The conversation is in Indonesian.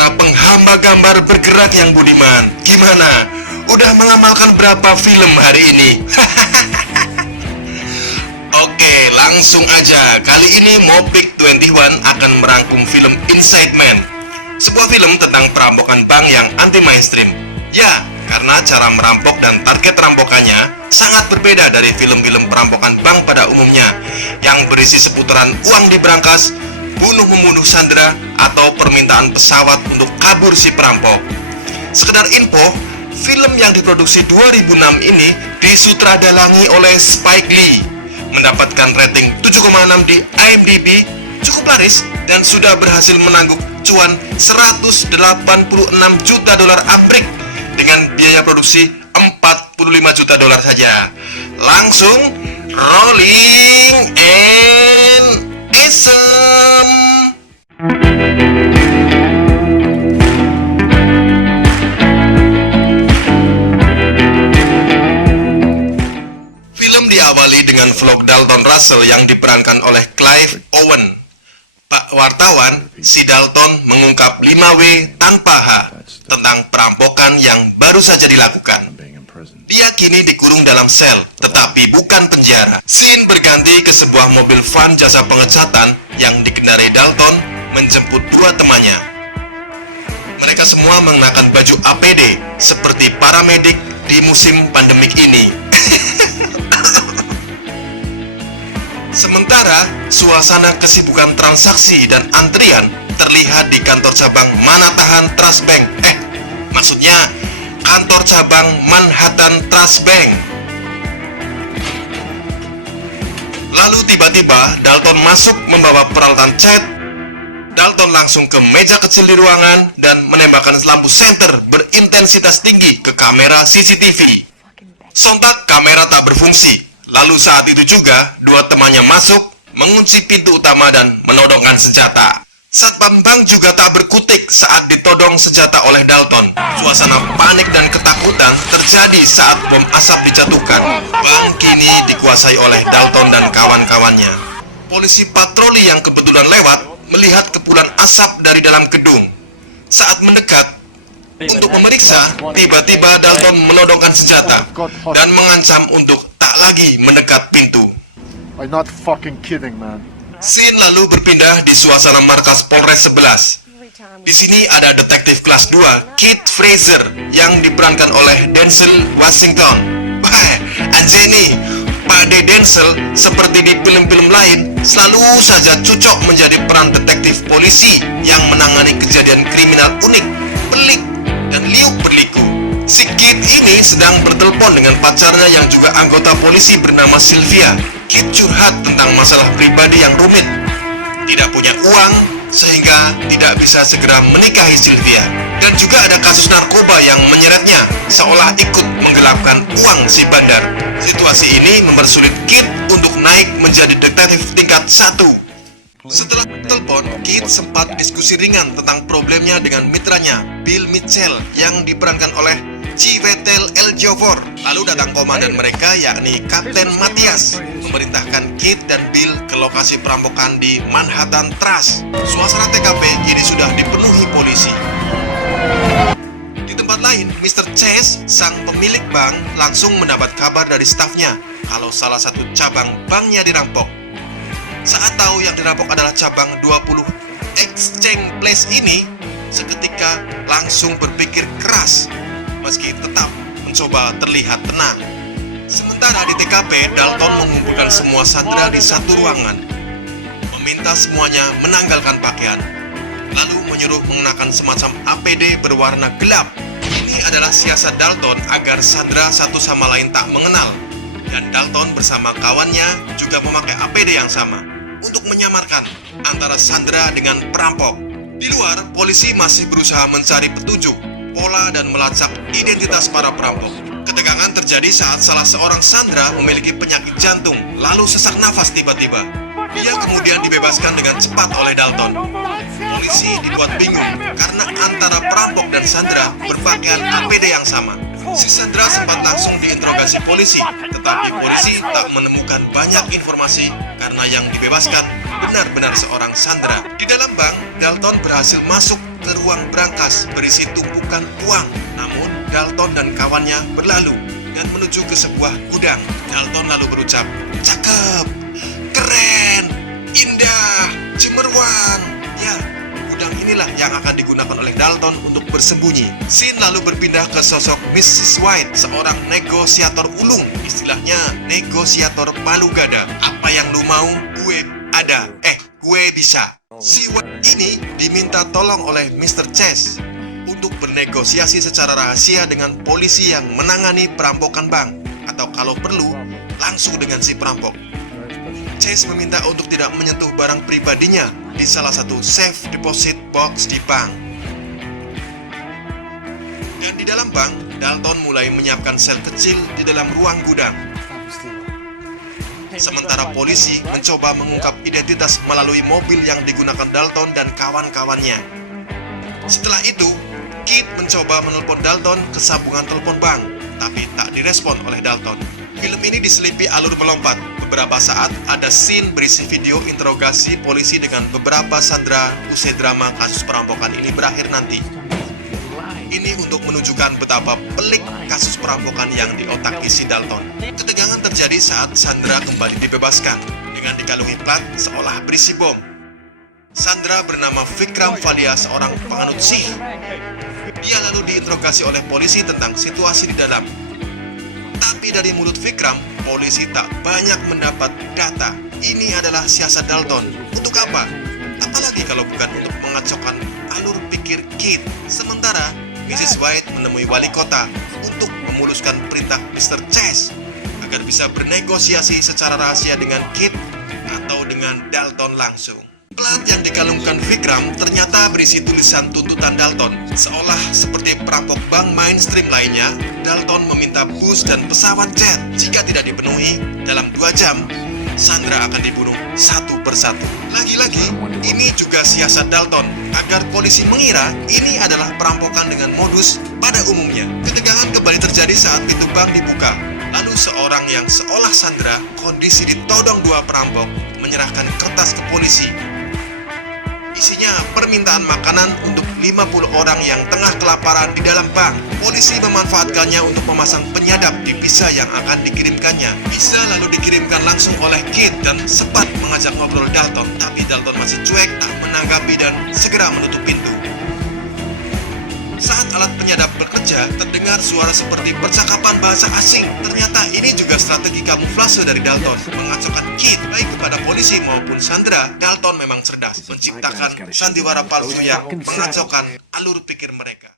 para penghamba gambar bergerak yang budiman. Gimana? Udah mengamalkan berapa film hari ini? Oke, langsung aja. Kali ini Mopic 21 akan merangkum film Inside Man, sebuah film tentang perampokan bank yang anti mainstream. Ya, karena cara merampok dan target rampokannya sangat berbeda dari film-film perampokan bank pada umumnya yang berisi seputaran uang di brankas, bunuh-membunuh sandera, atau permintaan pesawat untuk kabur si perampok. Sekedar info, film yang diproduksi 2006 ini disutradarangi oleh Spike Lee, mendapatkan rating 7,6 di IMDb, cukup laris dan sudah berhasil menangguk cuan 186 juta dolar Amerika dengan biaya produksi 45 juta dolar saja. Langsung rolling and action. Film diawali dengan vlog Dalton Russell yang diperankan oleh Clive Owen. Pak wartawan, si Dalton mengungkap 5W tanpa H tentang perampokan yang baru saja dilakukan. Dia kini dikurung dalam sel, tetapi bukan penjara. Scene berganti ke sebuah mobil van jasa pengecatan yang dikendarai Dalton menjemput dua temannya. Mereka semua mengenakan baju APD seperti paramedik di musim pandemik ini. Sementara suasana kesibukan transaksi dan antrian terlihat di kantor cabang Manhattan Trust Bank. Maksudnya kantor cabang Manhattan Trust Bank. Lalu tiba-tiba Dalton masuk membawa peralatan cat. Dalton langsung ke meja kecil di ruangan dan menembakkan lampu senter berintensitas tinggi ke kamera CCTV. Sontak kamera tak berfungsi. Lalu saat itu juga dua temannya masuk, mengunci pintu utama dan menodongkan senjata. Satpam bank juga tak berkutik saat ditodong senjata oleh Dalton. Suasana panik dan ketakutan terjadi saat bom asap dijatuhkan. Bank kini dikuasai oleh Dalton dan kawan-kawannya. Polisi patroli yang kebetulan lewat melihat kepulan asap dari dalam gedung. Saat mendekat untuk memeriksa, tiba-tiba Dalton menodongkan senjata dan mengancam untuk tak lagi mendekat pintu. I'm not fucking kidding, man. Scene lalu berpindah di suasana markas Polres 11. Di sini ada detektif kelas 2, Kit Fraser, yang diperankan oleh Denzel Washington. Wah, anjay nih, Pak De Denzel seperti di film-film lain selalu saja cocok menjadi peran detektif polisi yang menangani kejadian kriminal unik, pelik, dan liuk berliku. Si Kit ini sedang bertelepon dengan pacarnya yang juga anggota polisi bernama Sylvia. Kit curhat tentang masalah pribadi yang rumit. Tidak punya uang, sehingga tidak bisa segera menikahi Sylvia. Dan juga ada kasus narkoba yang menyeretnya, seolah ikut menggelapkan uang si bandar. Situasi ini mempersulit Kit untuk naik menjadi detektif tingkat 1. Setelah telepon, Kit sempat diskusi ringan tentang problemnya dengan mitranya, Bill Mitchell, yang diperankan oleh Chiwetel Ejiofor. Lalu datang komandan mereka, yakni Kapten Matthias, memerintahkan Kit dan Bill ke lokasi perampokan di Manhattan Trust. Suasana TKP kini sudah dipenuhi polisi. Di tempat lain, Mr. Chase, sang pemilik bank, langsung mendapat kabar dari stafnya kalau salah satu cabang banknya dirampok. Saat tahu yang dirampok adalah cabang 20 Exchange Place ini, seketika langsung berpikir keras, meski tetap mencoba terlihat tenang. Sementara di TKP, Dalton mengumpulkan semua sandera di satu ruangan, meminta semuanya menanggalkan pakaian, lalu menyuruh mengenakan semacam APD berwarna gelap. Ini adalah siasat Dalton agar sandera satu sama lain tak mengenal. Dan Dalton bersama kawannya juga memakai APD yang sama untuk menyamarkan antara sandera dengan perampok. Di luar, polisi masih berusaha mencari petunjuk, pola, dan melacak identitas para perampok. Ketegangan terjadi saat salah seorang sandera memiliki penyakit jantung, lalu sesak nafas tiba-tiba. Dia kemudian dibebaskan dengan cepat oleh Dalton. Polisi dibuat bingung karena antara perampok dan sandera berpakaian APD yang sama. Si sandera sempat langsung diinterogasi polisi, tetapi polisi tak menemukan banyak informasi karena yang dibebaskan benar-benar seorang Sandra. Di dalam bank, Dalton berhasil masuk ke ruang brankas berisi tumpukan uang. Namun, Dalton dan kawannya berlalu dan menuju ke sebuah gudang. Dalton lalu berucap, "Cakep, keren, indah, cemerlang." Ya, gudang inilah yang akan digunakan oleh Dalton untuk bersembunyi. Scene lalu berpindah ke sosok Mrs. White, seorang negosiator ulung. Istilahnya negosiator palu gada. Apa yang lu mau, gue ada. Gue bisa. Si White ini diminta tolong oleh Mr. Chase untuk bernegosiasi secara rahasia dengan polisi yang menangani perampokan bank. Atau kalau perlu, langsung dengan si perampok. Chase meminta untuk tidak menyentuh barang pribadinya di salah satu safe deposit box di bank. Dan di dalam bank, Dalton mulai menyiapkan sel kecil di dalam ruang gudang. Sementara polisi mencoba mengungkap identitas melalui mobil yang digunakan Dalton dan kawan-kawannya. Setelah itu, Kit mencoba menelpon Dalton ke sambungan telepon bank, tapi tak direspon oleh Dalton. Film ini diselipi alur melompat. Beberapa saat ada scene berisi video interogasi polisi dengan beberapa sandera usai drama kasus perampokan ini berakhir nanti. Ini untuk menunjukkan betapa pelik kasus perampokan yang diotaki si Dalton. Ketegangan terjadi saat Sandra kembali dibebaskan dengan dikalungi plat seolah berisi bom. Sandra bernama Vikram Valia, seorang penganut sihir. Dia lalu diinterogasi oleh polisi tentang situasi di dalam. Tapi dari mulut Vikram, polisi tak banyak mendapat data. Ini adalah siasat Dalton. Untuk apa? Apalagi kalau bukan untuk mengacaukan alur pikir Kit. Sementara Mrs. White menemui wali kota untuk memuluskan perintah Mr. Chase agar bisa bernegosiasi secara rahasia dengan Kit atau dengan Dalton langsung. Plat yang dikalungkan Vikram ternyata berisi tulisan tuntutan Dalton. Seolah seperti perampok bank mainstream lainnya, Dalton meminta bus dan pesawat jet. Jika tidak dipenuhi, dalam 2 jam, Sandra akan dibunuh satu persatu. Lagi-lagi, ini juga siasat Dalton agar polisi mengira ini adalah perampokan dengan modus pada umumnya. Ketegangan kembali terjadi saat pintu bank dibuka. Lalu seorang yang seolah Sandra, kondisi ditodong 2 perampok, menyerahkan kertas ke polisi. Isinya permintaan makanan untuk 50 orang yang tengah kelaparan di dalam bank. Polisi memanfaatkannya untuk memasang penyadap di visa yang akan dikirimkannya. Visa lalu dikirimkan langsung oleh Kit dan sempat mengajak ngobrol Dalton. Tapi Dalton masih cuek, tak menanggapi dan segera menutup pintu. Saat alat penyadap bekerja, terdengar suara seperti percakapan bahasa asing. Ternyata ini juga strategi kamuflase dari Dalton, mengacaukan Kit baik kepada polisi maupun Sandra. Dalton memang cerdas, menciptakan sandiwara palsu yang mengacaukan alur pikir mereka.